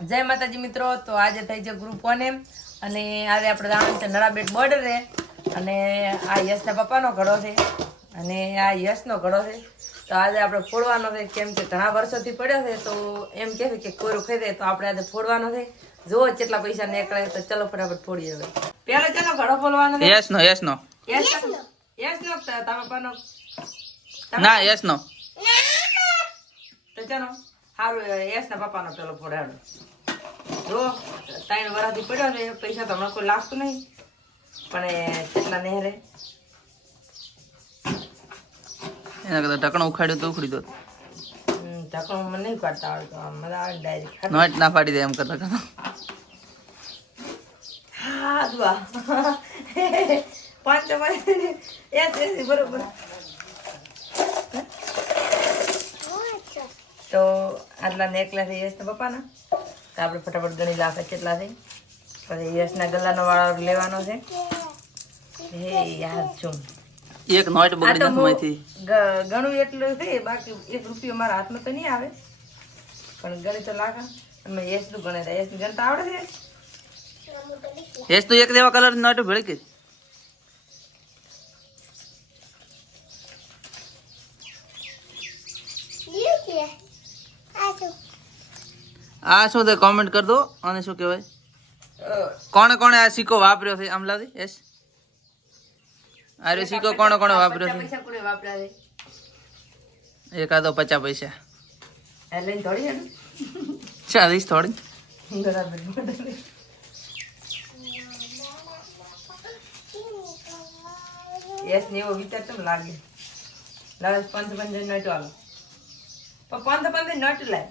જય માતાજી મિત્રો, તો આજે થઈ છે ગ્રુપ 1 અને આજે આપણે જવાનું છે નળાબેટ બોર્ડરે અને આ યશના પપ્પાનો ઘડો છે અને આ યશનો ઘડો છે. તો આજે આપણે ફોડવાનો છે, કેમ કે ઘણા વર્ષોથી પડ્યો છે તો એમ કહે છે કે કોઈરો ખાઈ દે, તો આપણે આજે ફોડવાનો છે. જો કેટલા પૈસા નીકળે તો ચલો ફટાફટ ફોડીએ. હવે પેલો ચલો ઘડો ફોડવાનો છે. યશનો તારા પપ્પાનો ના યશનો તો ચલો સારું. યશના પપ્પાનો પેલો ફોડાડો. જો 3 વર્ષથી પડ્યો છે, પૈસા તો હમણાં કોઈ લાગતું નહીં, પણ કેટલા નહેરે એના કરતા ઢાંકણું ઉખાડ્યું તો ઉખડી દો. ઢાંકણું મને નહીં કાઢતા આવડતું, મજા આવે ડાયરેક્ટ નોટ ના પાડી દે એમ કરતા કરતા. હા દુઆ 5 બરોબર. તો આટલા નેકલા છે યશના પપ્પાના. તો આપણે ફટાફટ ગણી લાવે કેટલા છે. પછી યશના ગલ્લાનો વાળો લેવાનો છે. હે યાર છું એક નોટ બગડી જશે માંથી. ઘણું એટલું છે, બાકી 1 રૂપિયો મારા હાથમાં તો નહીં આવે, પણ ગણી તો લાગે. અને યશનું ગણે છે, યશનું ગણતા આવડે છે. એસ તો એક દેવા કલર નોટ ભેળી કે આ શું તે કોમેન્ટ કર દો. અને શું કહેવાય, કોણે કોણે આ સિક્કો વાપર્યો છે? આમ લાવી એસ આ સિક્કો કોણે કોણે વાપર્યો છે? પૈસા કોને વાપર્યા છે? એકાદો 50 પૈસા લઈને થોડી 40 થોડી. બરાબર. યસ ને એવો વિચાર તો લાગે. લાવે 55 નોટ આલો, પણ 55 નોટ લાય.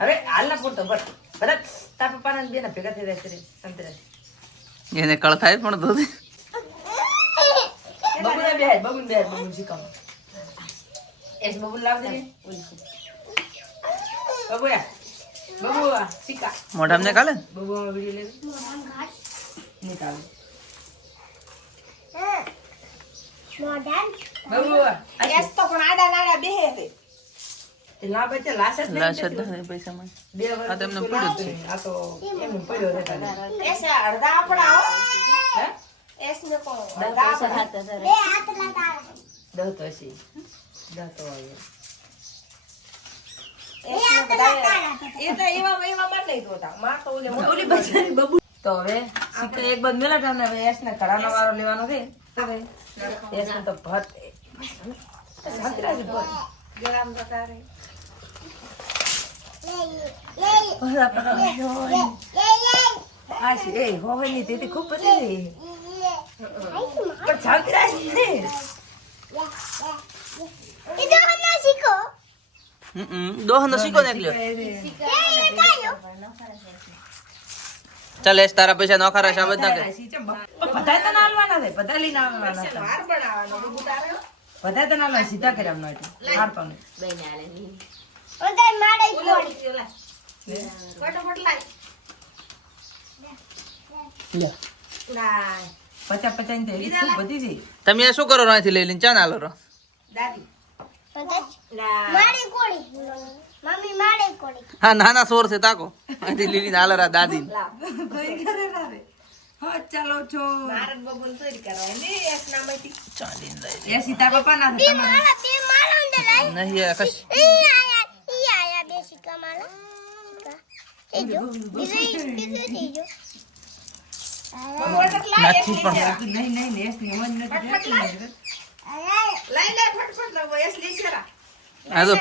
હવે હાલના પૂરતો બસ બધા તાર પપ્પાના બે ના ભેગા થઈ રહેશે રે સંતરા. એને કળ થાય પણ તો બબુને બે બબુ શીખમ. એસ બબુ લાવ દે. બબુ શીખા મોઢા ને કાલે બબુ વિડિયો લે નિકાલ. બબુ એસ તો પણ આડા નાડા બેહે છે. લા બચ્ચા લાશ જ નહીં પૈસા માં 2 વર્ષ આ તમને પડ્યું જ છે. આ તો એમ પડ્યો છે ખાલી. એસે અડધા આપડા હો. હે એસ ને કો અડધા આપડા. બે હાથ લગાડ. દહ તો હશે. દહ તો આવે. એસ ને બધા એટલે એવા માં લઈ દોતા. માં તો ઓલી બચારી બબુ. તો હવે સિક્કો એક બાદ મેલા ટાણે હવે એસ ને કડાનો વારો લેવાનો છે. તો હવે એસ ને તો ભાત શાંતિરાજ બોલ ગરમ બતા રે. આ છે એ હોવાની તેથી ખૂબ પસંદ પણ શાંતિરાજ ને દોહનો સિક્કો નીકળ્યો. ચાલ એસ તારા પૈસા નોખા છે આ બધા કે બધા તો ના આલવાના છે, બધા લઈને આવવાના છે. વાર બનાવવાનો બબુ તારે. બધા તો ના આલવા સીધા કર્યા એમનો એટલે હારતો નહીં. બેને આલે ની. ઓદાય માડે કોડી લા. ફટાફટ લાય. લે ના 50 ની તો એવી ખૂબ બધી છે. તમે શું કરો અહીંથી લઈ લઈને ચા ના લો? દાદી માડે કોડી. મમ્મી માડે કોડી. હા નાના સોર છે તાકો અહીંથી લીલી નાલરા દાદી. કોઈ કરે ના રે. હા ચાલો છો. ભારત બબુન ચોરી કરવાય ને એક નામથી. ચાલી લઈ એ સીતા પપ્પા ના છે તમારે. તે મારા અંદર લાય. નહીં આ કશ ઈ આયા બે સિક્કા માલા. એ જો બીજું જો. નથી પણ નહીં એસ ની મન નથી દેતી. લાય લાય ફટફટ લાવ એસ લીસરા. આ તો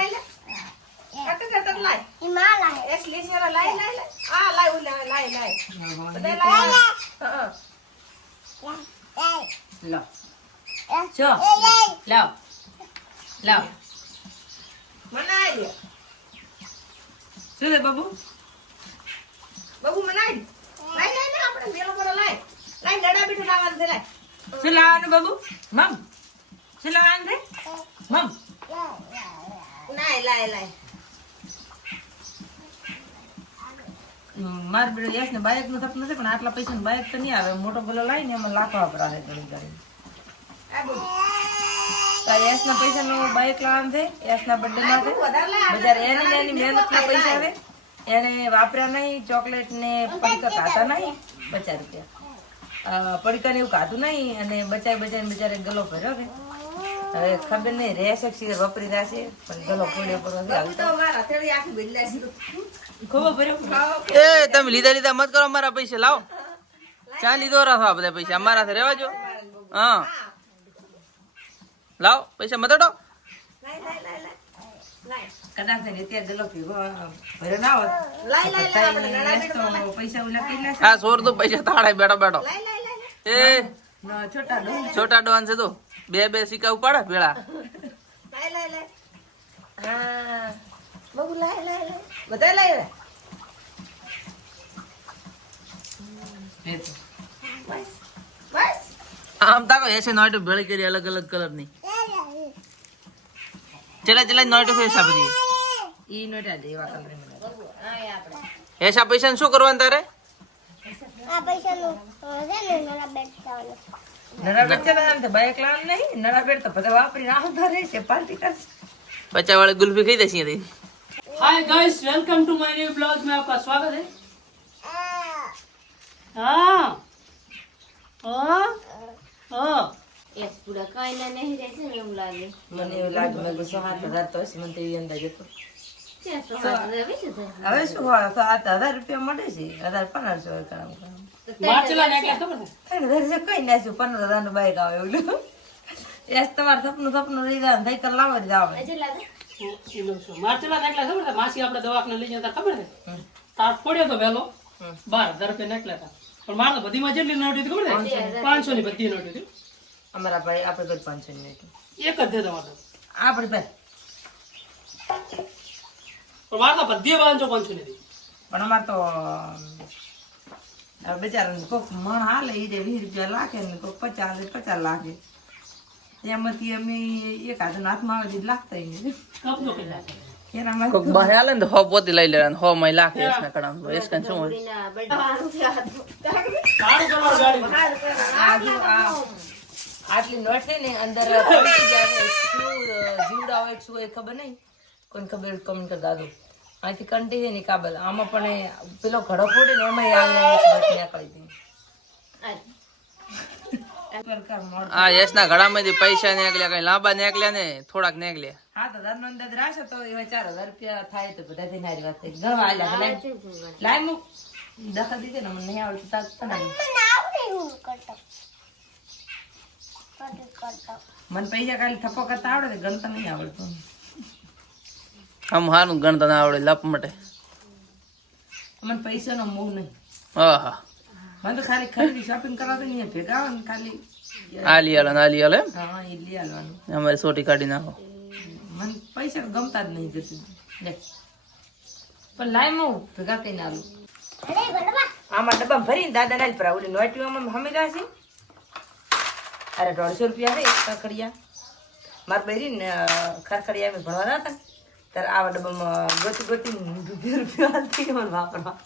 ફટફટ લાય. ઈ માલા એસ લીસરા લાય લાય લાય. આ લાય ઉલા લાય લાય. બધા લાય. હા. લો જો લાવ લાવ મનાઈ લે. શું છે બાબુ? બબુ મનાઈ. લાય લાય લાય આપણે મેલો પર લાય. લાય નડા બીઠું લાવવાનું છે લાય. શું લાવવાનું બાબુ? મમ શું લાવવાનું છે? મમ લાય લાય લાય. મારે બેડો યસ ને બાઇક નું થતું નથી, પણ આટલા પૈસા નું બાઇક તો નહીં આવે. મોટો બોલો લાવીને એમાં લાખો વપરાશે ઘણી ઘણી. આ બોલ. તો આ યશના પૈસાનું બાઈક લાવવાનું છે, યશના બર્થડેમાં છે. બજાર એની મહેનતના પૈસા છે. એને વાપર્યા નહીં, ચોકલેટ ને પડીકા ખાતા નહીં, 50 રૂપિયા પડીકા ને એવું ખાધું નહીં, અને બચાવીને બિચારે ગલો ભર્યો છે. હવે ખબર નહીં રહેશે કે વપરી જશે, પણ ગલો ફોડ્યો પડો ખબર ભર્યો. એ તમે લીધા મત કરો, અમારા પૈસા લાવો. ચા લીધો રાખો આ બધા પૈસા અમારા રહેવા જો. હા લાવો પૈસા મતડો. કદાચ ત્યાં ગલો ભર્યો ના હોત પૈસા ઓલા કરી નાખે. હા સોર તો પૈસા તાળે બેઠો બેઠો. એ છોટા ડો છોટા ડોન છે તો બે સિક્કા ઉપાડે ભેળા. હા બહુ લાય બધા લાય બસ બસ આમ તાકો એસે નોટ ભેળી કરી અલગ અલગ કલર ની. ચલા નોટ ફેસા બધી ઈ નોટા દેવા કલર એસા પૈસા શું કરવાનું તારે? આ પૈસાનું છે ને મારા બેટ ચાલે. નરા બેટ ચલાવવાનું બાઈક લાવવાનું નહીં, નરા બેટ તો બધા વાપરીને આવતા રહેશે, પાર્ટી કરશે. 50 वाले गुल्फी खरीदे छी. Hi guys, welcome to my new blog में आपका स्वागत है. हाँ हाँ યસ પૂરા કાંઈ ના નહીં રહેશે ને એવું લાગે. મને એવું લાગે મેં 7,000 તો હશે, મને તો એવી અંદાજ હતો. હવે શું 7,000 રૂપિયા મળે છે, 1,500 કામ मार्चला ने क्या खबर है? કઈ નાખ્યું 15,000 નું બાઈક આવે એવું. યસ તમારે સપનું રહી જાય થઈ કર લાવો જ આવે. मार्चला ने क्या खबर है? मासी આપણે દવાખાને લઈ જતા ખબર છે? તાર ફોડ્યો તો વેલો 12,000 રૂપિયા નાખલા હતા. પણ માર તો બધીમાં જેટલી નોટ હતી ખબર છે? 500 ની બધી નોટ હતી. અમારા ભાઈ આપણે કોઈ 500 ની નાખી. એક જ દે તમારે. આપણી ભાઈ પણ માર તો બધી 500 ની હતી. પણ અમારે તો બિચારાને કોક મણ હાલે એ 20 રૂપિયા લાખે ને કોક 50 લાખે. એમાંથી અમે એક હાથમાં આવે લાખતા કપનો કે લાગે. એનામાં કોક બહાર આલે ને તો 100 પોતી લઈ લેવાનું, 100 માં લાખ એસ ના કડામ એસ કાન શું હોય. સારું કરો ગાડી. આટલી નોટ છે ને અંદર પડી જાય શું જીવડા હોય શું હોય ખબર નહીં, કોઈને ખબર કમેન્ટ કરી દાદો. અહીંથી કંટી છે ને કાબલ આમાં પણ પેલો ઘડો ફોડે ને એમાં નીકળી દે. આ યસ ના ઘડામાંથી પૈસા નીકળ્યા, કઈ લાંબા નીકળ્યા ને થોડાક નીકળ્યા. 7,000 નો અંદાજ રાખે તો એવા 4,000 રૂપિયા થાય તો બધા થઈને હારી વાત થઈ. ગણવા આલ્યા લાઈ મુક દખા દીધે ને મને નહીં આવડતું તાર તને મને આવડે હું કરતો. મને પૈસા ખાલી થપ્પો કરતા આવડે છે, ગણતા નહીં આવડતું. આમ હારું ગણતા ના આવડે લપ માટે. મને પૈસાનો મોહ નહીં. હા મને તો ખાલી ખરીદી શોપિંગ કરવા તો નહીં ભેગા આવે ને ખાલી આલી હાલો એમ હા એ લઈ આવવાનું. અમારે સોટી કાઢી નાખો. મને પૈસા ગમતા જ નહીં જતું લે. પણ લાઈ હું ભેગા કઈ આલું અરે બડવા આમાં ડબ્બા ભરીને દાદા ના પરા ઓલી નોટીઓમાં હમેલા છે. અરે 150 રૂપિયા છે ખરખડિયા. મારા બહેરીને ખરખડિયા અમે ભણવાના હતા ત્યારે આવા ડબ્બામાં ગોતી 2 રૂપિયા હાલતી મને વાપરવા.